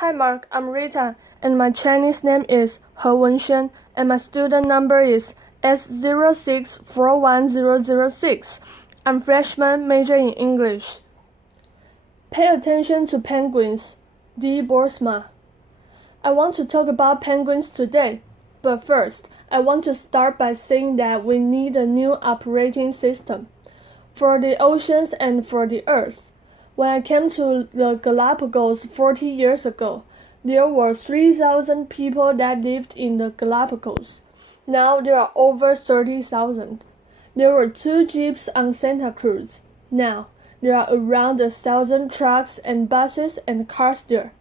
Hi Mark, I'm Rita, and my Chinese name is He Wenshen, and my student number is S0641006. I'm freshman, major in English. Pay attention to penguins. D. Boersma. I want to talk about penguins today, but first, I want to start by saying that we need a new operating system for the oceans and for the earth. When I came to the Galapagos 40 years ago, there were 3,000 people that lived in the Galapagos. Now there are over 30,000. There were 2 jeeps on Santa Cruz. Now there are around 1,000 trucks and buses and cars there.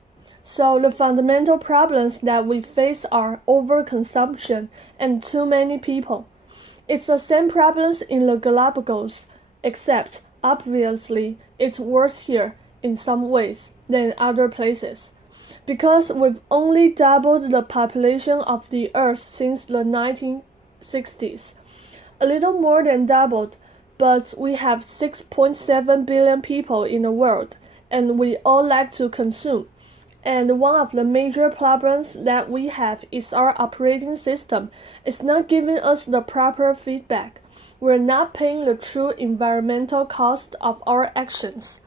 So the fundamental problems that we face are overconsumption and too many people. It's the same problems in the Galapagos, except obviously it's worse here in some ways than in other places, because we've only doubled the population of the Earth since the 1960s. A little more than doubled, but we have 6.7 billion people in the world, and we all like to consume. And one of the major problems that we have is our operating system is not giving us the proper feedback. We're not paying the true environmental cost of our actions.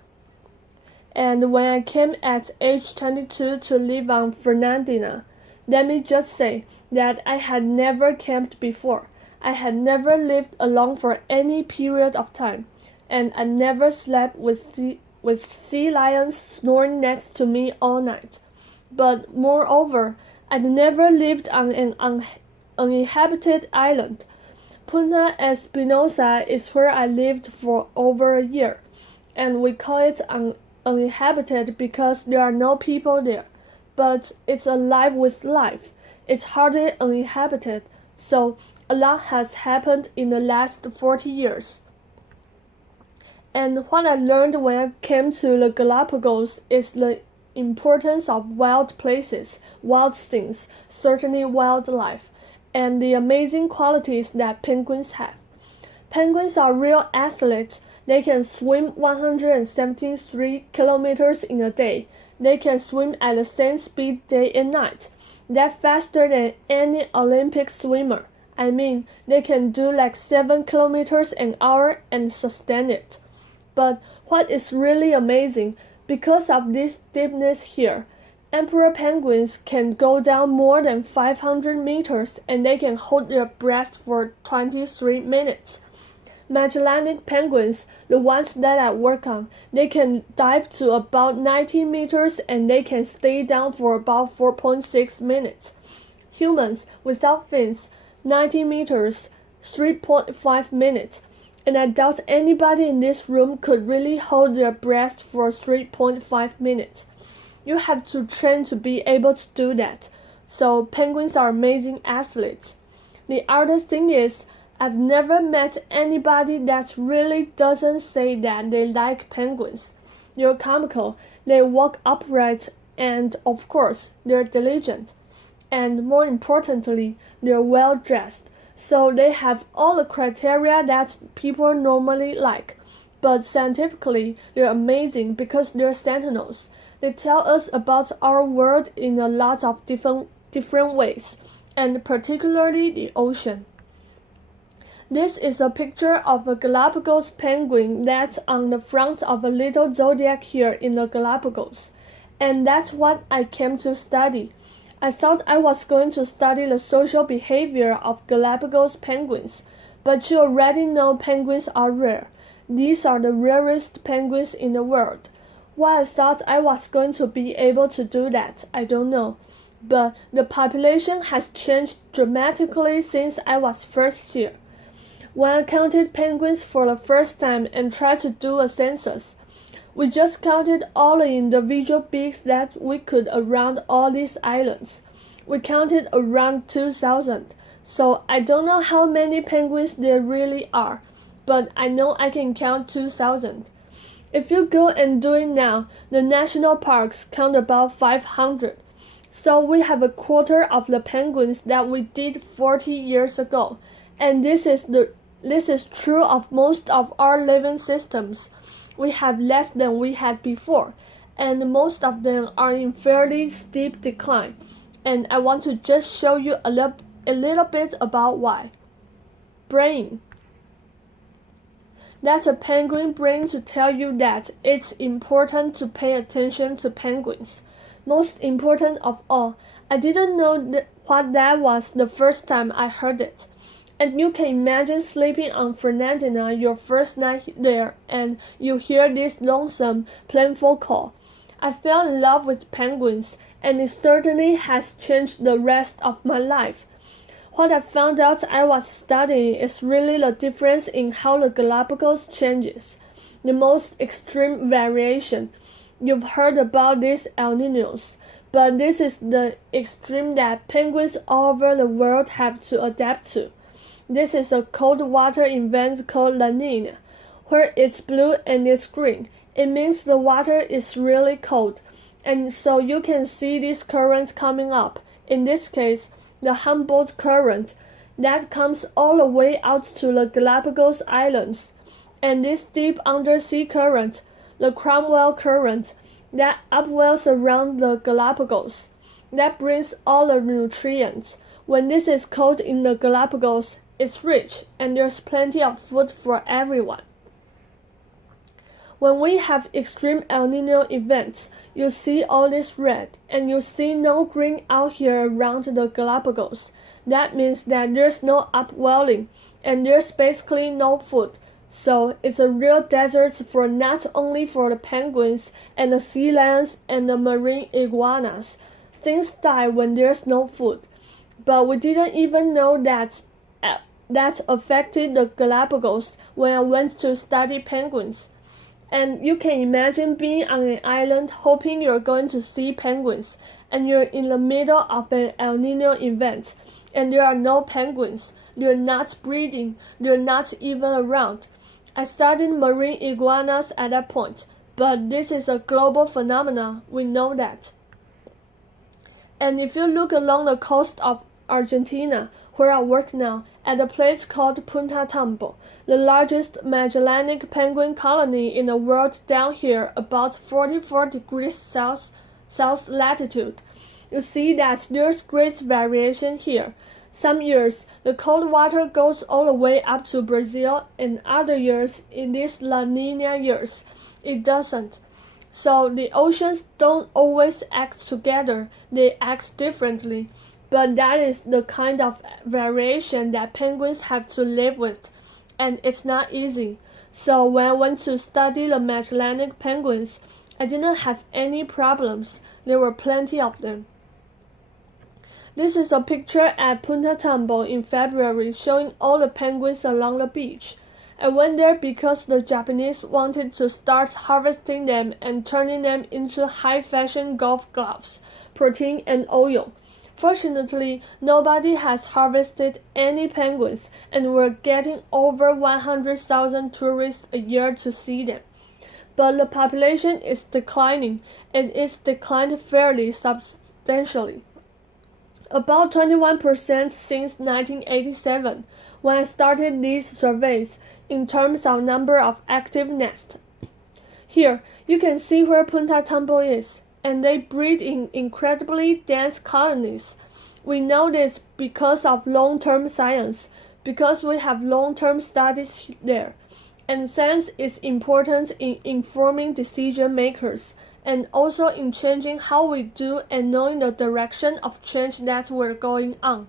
And when I came at age 22 to live on Fernandina, let me just say that I had never camped before. I had never lived alone for any period of time, and I never slept with sea lions snoring next to me all night. But moreover, I'd never lived on an uninhabited island. Punta Espinosa is where I lived for over a year, and we call it uninhabited because there are no people there. But it's alive with life. It's hardly uninhabited, so a lot has happened in the last 40 years. And what I learned when I came to the Galapagos is the importance of wild places, wild things, certainly wildlife, and the amazing qualities that penguins have. Penguins are real athletes. They can swim 173 kilometers in a day. They can swim at the same speed day and night. That's faster than any Olympic swimmer. I mean, they can do like 7 kilometers an hour and sustain it. But what is really amazing, because of this deepness here, emperor penguins can go down more than 500 meters and they can hold their breath for 23 minutes. Magellanic penguins, the ones that I work on, they can dive to about 90 meters and they can stay down for about 4.6 minutes. Humans without fins, 90 meters, 3.5 minutes. And I doubt anybody in this room could really hold their breath for 3.5 minutes. You have to train to be able to do that. So penguins are amazing athletes. The other thing is, I've never met anybody that really doesn't say that they like penguins. They're comical, they walk upright, and of course, they're diligent. And more importantly, they're well dressed. So they have all the criteria that people normally like. But scientifically, they're amazing because they're sentinels. They tell us about our world in a lot of different ways, and particularly the ocean. This is a picture of a Galapagos penguin that's on the front of a little zodiac here in the Galapagos. And that's what I came to study. I thought I was going to study the social behavior of Galapagos penguins, but you already know penguins are rare. These are the rarest penguins in the world. Why I thought I was going to be able to do that, I don't know. But the population has changed dramatically since I was first here. When I counted penguins for the first time and tried to do a census, we just counted all the individual beaks that we could around all these islands. We counted around 2,000, so I don't know how many penguins there really are, but I know I can count 2,000. If you go and do it now, the national parks count about 500. So we have a quarter of the penguins that we did 40 years ago, and this is true of most of our living systems. We have less than we had before, and most of them are in fairly steep decline, and I want to just show you a little bit about why. Brain. That's a penguin brain to tell you that it's important to pay attention to penguins. Most important of all, I didn't know what that was the first time I heard it. And you can imagine sleeping on Fernandina your first night there and you hear this lonesome, plaintive call. I fell in love with penguins, and it certainly has changed the rest of my life. What I found out I was studying is really the difference in how the Galapagos changes. The most extreme variation. You've heard about these El Niños, but this is the extreme that penguins all over the world have to adapt to. This is a cold water event called La Niña, where it's blue and it's green. It means the water is really cold, and so you can see these currents coming up. In this case, the Humboldt Current, that comes all the way out to the Galapagos Islands, and this deep undersea current, the Cromwell Current, that upwells around the Galapagos, that brings all the nutrients. When this is cold in the Galapagos, it's rich, and there's plenty of food for everyone. When we have extreme El Niño events, you see all this red, and you see no green out here around the Galapagos. That means that there's no upwelling, and there's basically no food. So it's a real desert for not only for the penguins and the sea lions and the marine iguanas. Things die when there's no food. But we didn't even know that affected the Galapagos when I went to study penguins. And you can imagine being on an island hoping you're going to see penguins, and you're in the middle of an El Niño event, and there are no penguins. They're not breeding. They're not even around. I studied marine iguanas at that point, but this is a global phenomenon. We know that. And if you look along the coast of Argentina, where I work now, at a place called Punta Tambo, the largest Magellanic penguin colony in the world down here about 44 degrees south latitude. You see that there's great variation here. Some years, the cold water goes all the way up to Brazil, and other years, in these La Niña years, it doesn't. So the oceans don't always act together, they act differently. But that is the kind of variation that penguins have to live with, and it's not easy. So when I went to study the Magellanic penguins, I didn't have any problems. There were plenty of them. This is a picture at Punta Tambo in February showing all the penguins along the beach. I went there because the Japanese wanted to start harvesting them and turning them into high-fashion golf gloves, protein and oil. Fortunately, nobody has harvested any penguins, and we're getting over 100,000 tourists a year to see them. But the population is declining, and it's declined fairly substantially. About 21% since 1987, when I started these surveys, in terms of number of active nests. Here, you can see where Punta Tambo is, and they breed in incredibly dense colonies. We know this because of long-term science, because we have long-term studies there. And science is important in informing decision makers, and also in changing how we do and knowing the direction of change that we're going on.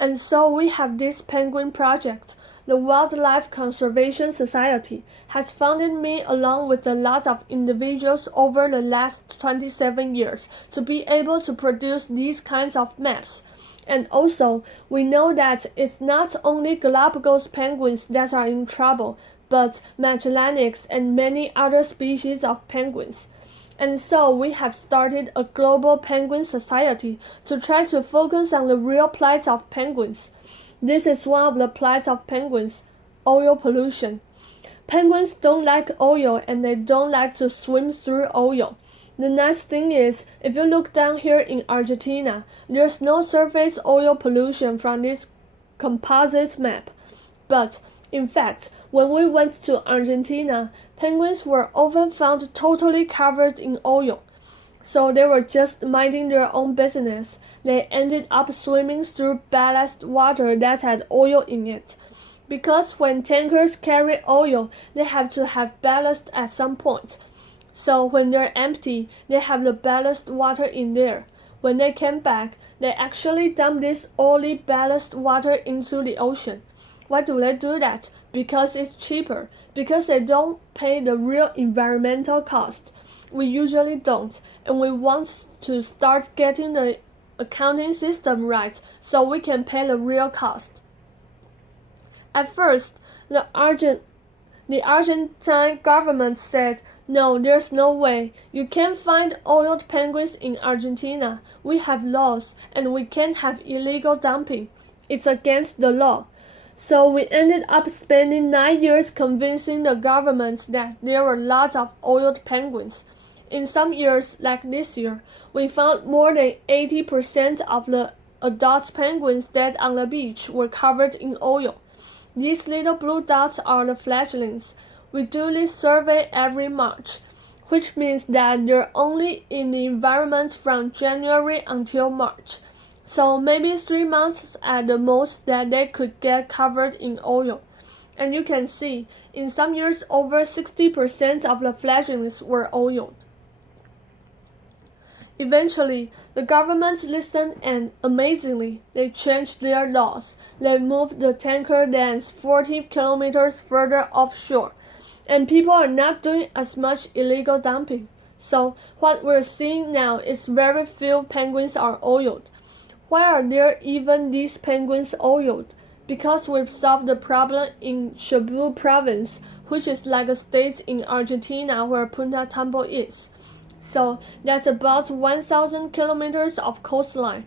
And so we have this penguin project. The Wildlife Conservation Society has funded me along with a lot of individuals over the last 27 years to be able to produce these kinds of maps. And also, we know that it's not only Galapagos penguins that are in trouble, but Magellanics and many other species of penguins. And so we have started a global penguin society to try to focus on the real plight of penguins. This is one of the plights of penguins, oil pollution. Penguins don't like oil, and they don't like to swim through oil. The nice thing is, if you look down here in Argentina, there's no surface oil pollution from this composite map. But In fact, when we went to Argentina, penguins were often found totally covered in oil. So they were just minding their own business. They ended up swimming through ballast water that had oil in it. Because when tankers carry oil, they have to have ballast at some point. So when they're empty, they have the ballast water in there. When they came back, they actually dump this oily ballast water into the ocean. Why do they do that? Because it's cheaper. Because they don't pay the real environmental cost. We usually don't, and we want to start getting the accounting system right so we can pay the real cost. At first, the Argentine government said, "No, there's no way. You can't find oiled penguins in Argentina. We have laws, and we can't have illegal dumping. It's against the law." So we ended up spending 9 years convincing the government that there were lots of oiled penguins. In some years, like this year, we found more than 80% of the adult penguins dead on the beach were covered in oil. These little blue dots are the fledglings. We do this survey every March, which means that they're only in the environment from January until March. So maybe 3 months at the most that they could get covered in oil. And you can see, in some years over 60% of the fledglings were oiled. Eventually, the government listened and, amazingly, they changed their laws. They moved the tanker dams 40 kilometers further offshore, and people are not doing as much illegal dumping. So what we're seeing now is very few penguins are oiled. Why are there even these penguins oiled? Because we've solved the problem in Chubut province, which is like a state in Argentina where Punta Tambo is. So that's about 1,000 kilometers of coastline.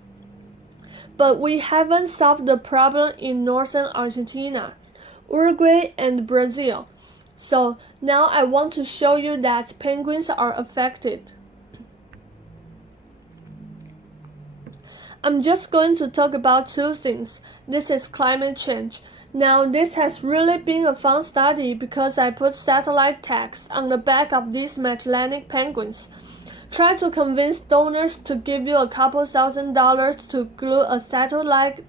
But we haven't solved the problem in northern Argentina, Uruguay, and Brazil. So now I want to show you that penguins are affected. I'm just going to talk about two things. This is climate change. Now this has really been a fun study because I put satellite tags on the back of these Magellanic penguins. Try to convince donors to give you a couple $1,000s to glue a satellite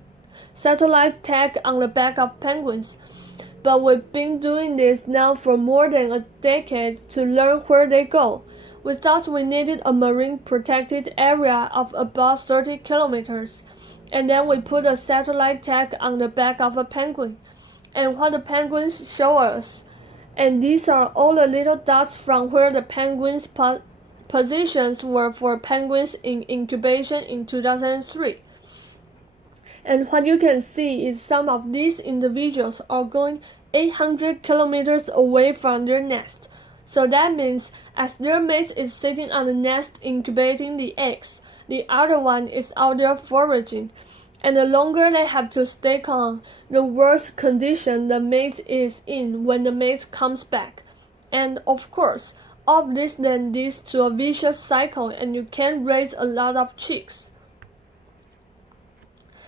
tag on the back of penguins. But we've been doing this now for more than a decade to learn where they go. We thought we needed a marine protected area of about 30 kilometers, and then we put a satellite tag on the back of a penguin, and what the penguins show us. And these are all the little dots from where the penguins' positions were for penguins in incubation in 2003. And what you can see is some of these individuals are going 800 kilometers away from their nest. So that means as their mate is sitting on the nest incubating the eggs, the other one is out there foraging. And the longer they have to stay calm, the worse condition the mate is in when the mate comes back. And of course, all of this then leads to a vicious cycle and you can raise a lot of chicks.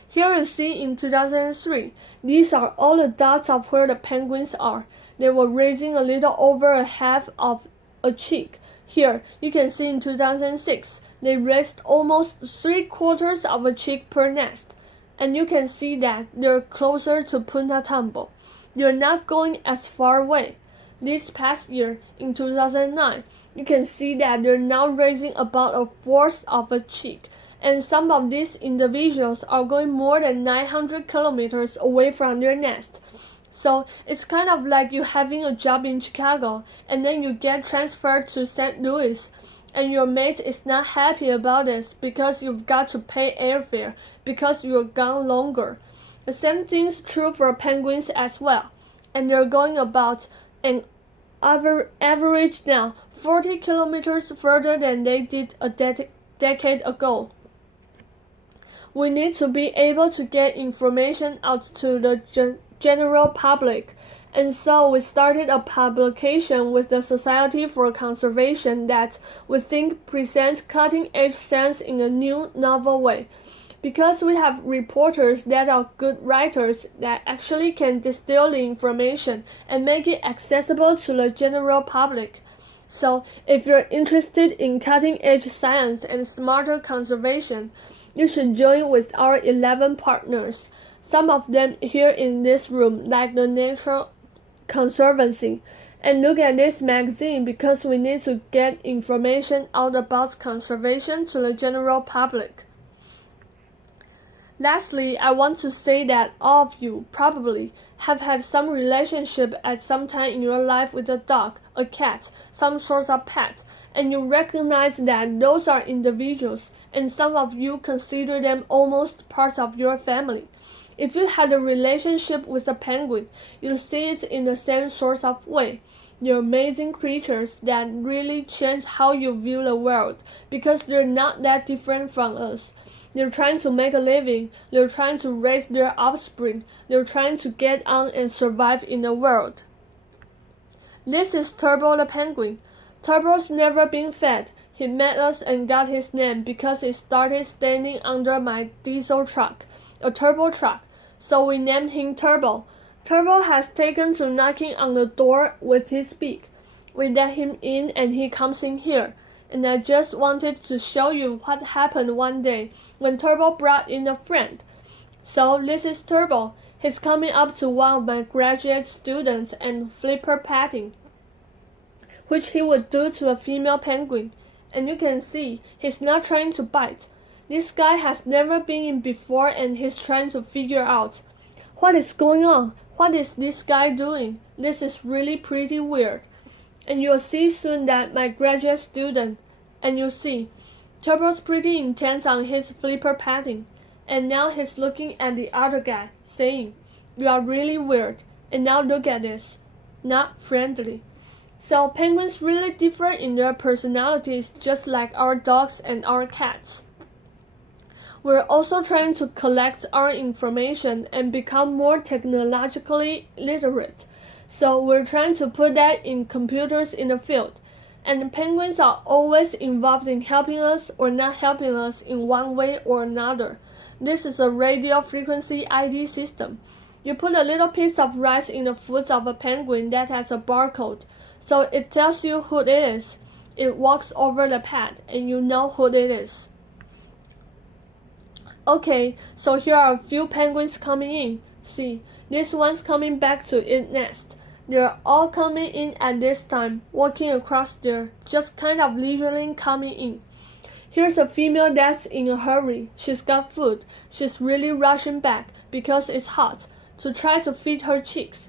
Here you see in 2003, these are all the dots of where the penguins are. They were raising a little over a half of a chick. Here, you can see in 2006, they raised almost 3/4 of a chick per nest. And you can see that they're closer to Punta Tambo. You're not going as far away. This past year, in 2009, you can see that they're now raising about 1/4 of a chick, and some of these individuals are going more than 900 kilometers away from their nest. So it's kind of like you having a job in Chicago, and then you get transferred to St. Louis, and your mate is not happy about this because you've got to pay airfare because you're gone longer. The same thing's true for penguins as well, and they're going about an average now 40 kilometers further than they did a decade ago. We need to be able to get information out to the general public, and so we started a publication with the Society for Conservation that we think presents cutting-edge science in a new, novel way. Because we have reporters that are good writers that actually can distill the information and make it accessible to the general public. So, if you're interested in cutting-edge science and smarter conservation, you should join with our 11 partners. Some of them here in this room, like the Nature Conservancy. And look at this magazine because we need to get information out about conservation to the general public. Lastly, I want to say that all of you probably have had some relationship at some time in your life with a dog, a cat, some sort of pet, and you recognize that those are individuals, and some of you consider them almost part of your family. If you had a relationship with a penguin, you see it in the same sort of way. They're amazing creatures that really change how you view the world because they're not that different from us. They're trying to make a living, they're trying to raise their offspring, they're trying to get on and survive in the world. This is Turbo the penguin. Turbo's never been fed. He met us and got his name because he started standing under my diesel truck, a turbo truck, so we named him Turbo. Turbo has taken to knocking on the door with his beak. We let him in and he comes in here. And I just wanted to show you what happened one day when Turbo brought in a friend. So this is Turbo. He's coming up to one of my graduate students and flipper patting, which he would do to a female penguin. And you can see he's not trying to bite. This guy has never been in before and he's trying to figure out what is going on. What is this guy doing? This is really pretty weird. And you'll see soon that my graduate student, and you'll see, Turbo's pretty intense on his flipper patting, and now he's looking at the other guy, saying, "You are really weird, and now look at this, not friendly." So penguins really differ in their personalities just like our dogs and our cats. We're also trying to collect our information and become more technologically literate. So we're trying to put that in computers in the field. And penguins are always involved in helping us or not helping us in one way or another. This is a radio frequency ID system. You put a little piece of rice in the foot of a penguin that has a barcode. So it tells you who it is. It walks over the pad and you know who it is. Okay, so here are a few penguins coming in. See, this one's coming back to its nest. They're all coming in at this time, walking across there, just kind of leisurely coming in. Here's a female that's in a hurry. She's got food. She's really rushing back because it's hot to try to feed her chicks.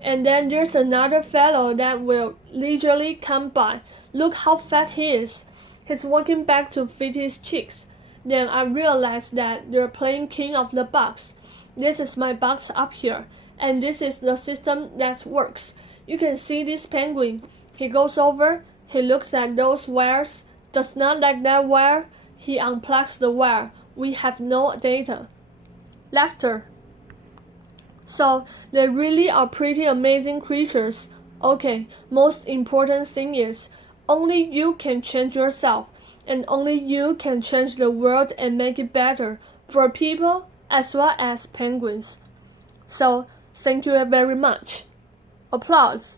And then there's another fellow that will leisurely come by. Look how fat he is. He's walking back to feed his chicks. Then I realized that they're playing king of the box. This is my box up here. And this is the system that works. You can see this penguin. He goes over, he looks at those wires, does not like that wire, he unplugs the wire. We have no data. Laughter. So they really are pretty amazing creatures. Okay, most important thing is, only you can change yourself, and only you can change the world and make it better for people as well as penguins. So, thank you very much. Applause.